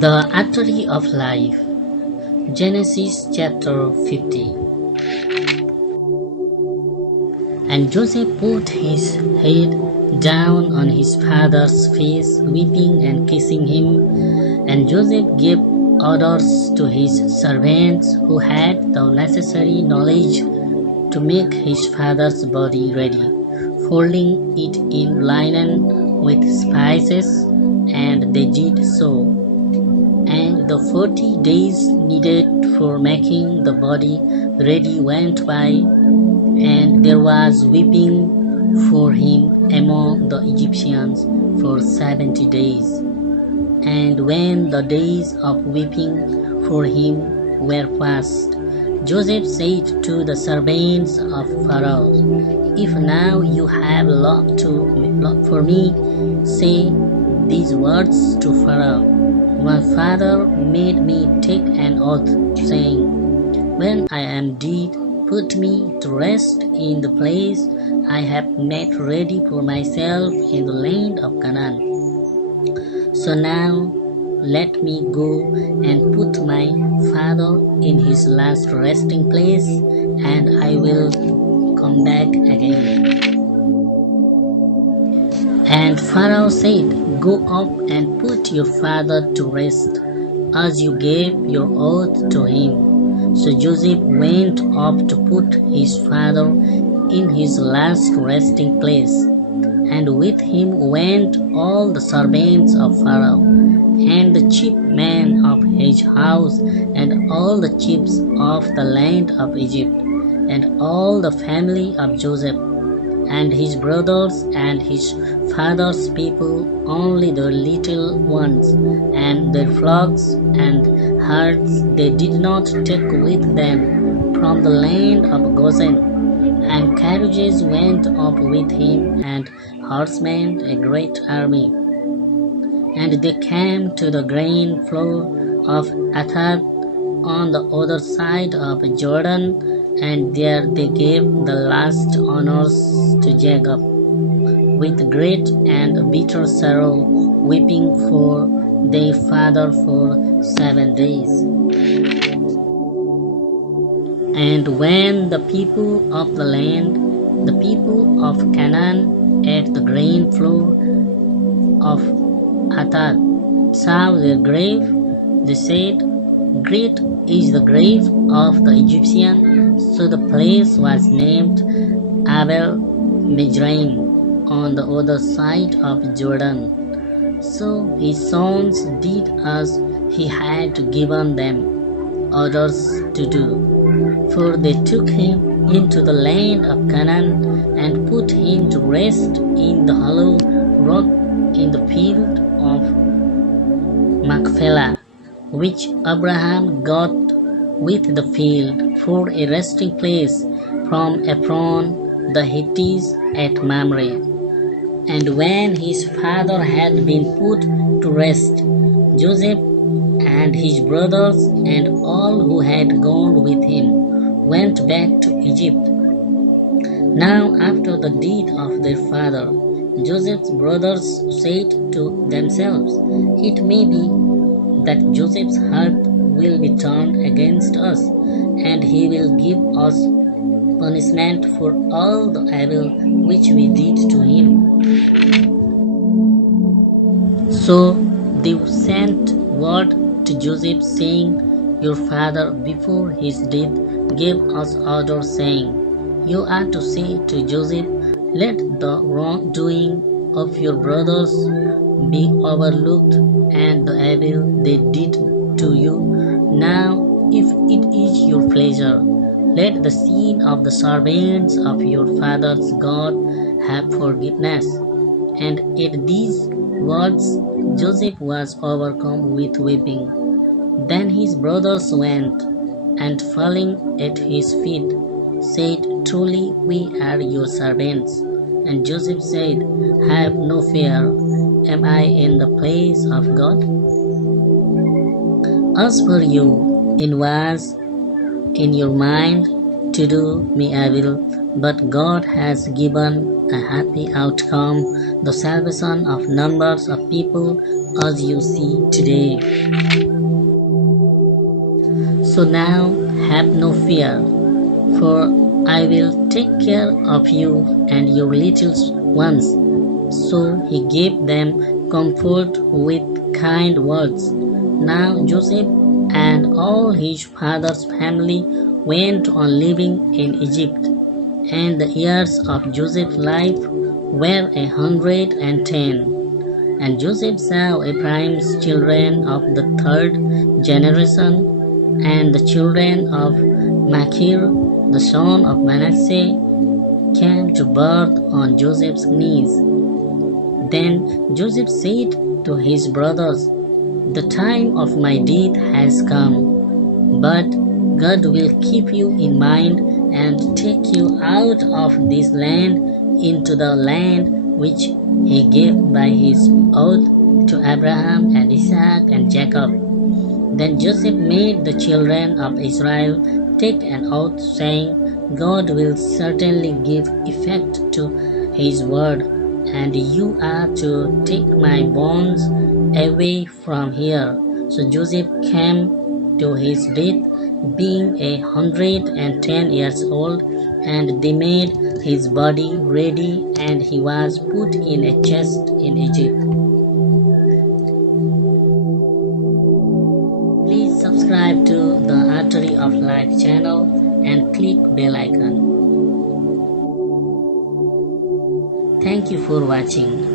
The Artery of Life, Genesis chapter 50. And Joseph put his head down on his father's face, weeping and kissing him. And Joseph gave orders to his servants who had the necessary knowledge to make his father's body ready, folding it in linen with spices, and they did so. And the 40 days needed for making the body ready went by, and there was weeping for him among the Egyptians for 70 days. And when the days of weeping for him were past, Joseph said to the servants of Pharaoh, "If now you have lot for me, say these words to Pharaoh. My father made me take an oath, saying, when I am dead, put me to rest in the place I have made ready for myself in the land of Canaan. So now let me go and put my father in his last resting place, and I will come back again." And Pharaoh said, "Go up and put your father to rest, as you gave your oath to him." So Joseph went up to put his father in his last resting place, and with him went all the servants of Pharaoh, and the chief men of his house, and all the chiefs of the land of Egypt, and all the family of Joseph, and his brothers and his father's people, only the little ones, and their flocks and herds they did not take with them from the land of Goshen. And carriages went up with him, and horsemen, a great army. And they came to the grain floor of Atad on the other side of Jordan, and there they gave the last honors to Jacob, with great and bitter sorrow, weeping for their father for 7 days. And when the people of the land, the people of Canaan, at the grain floor of Atad, saw their grave, they said, "Great is the grave of the Egyptian." So the place was named Abel Mizraim, on the other side of Jordan. So his sons did as he had given them orders to do, for they took him into the land of Canaan, and put him to rest in the hollow rock in the field of Machpelah, which Abraham got with the field for a resting place from Ephron the Hittite at Mamre. And when his father had been put to rest, Joseph and his brothers and all who had gone with him went back to Egypt. Now after the death of their father, Joseph's brothers said to themselves, "It may be that Joseph's heart will be turned against us, and he will give us punishment for all the evil which we did to him." So they sent word to Joseph, saying, "Your father before his death gave us orders, saying, you are to say to Joseph, let the wrongdoing of your brothers be overlooked, and the evil they did to you. Now, if it is your pleasure, let the sin of the servants of your father's God have forgiveness." And at these words Joseph was overcome with weeping. Then his brothers went, and falling at his feet, said, "Truly we are your servants." And Joseph said, "Have no fear. Am I in the place of God? As for you, it was in your mind to do me evil, but God has given a happy outcome, the salvation of numbers of people as you see today. So now have no fear, for I will take care of you and your little ones. So he gave them comfort with kind words. Now Joseph and all his father's family went on living in Egypt, and the years of Joseph's life were 110. And Joseph saw Ephraim's children of the third generation, and the children of Machir, the son of Manasseh, came to birth on Joseph's knees. Then Joseph said to his brothers, "The time of my death has come, but God will keep you in mind and take you out of this land into the land which he gave by his oath to Abraham and Isaac and Jacob." Then Joseph made the children of Israel take an oath, saying, "God will certainly give effect to his word, and you are to take my bonds away from here." So Joseph came to his death, being 110 years old, and they made his body ready, and he was put in a chest in Egypt. Please subscribe to the Artery of Life channel and click bell icon. Thank you for watching.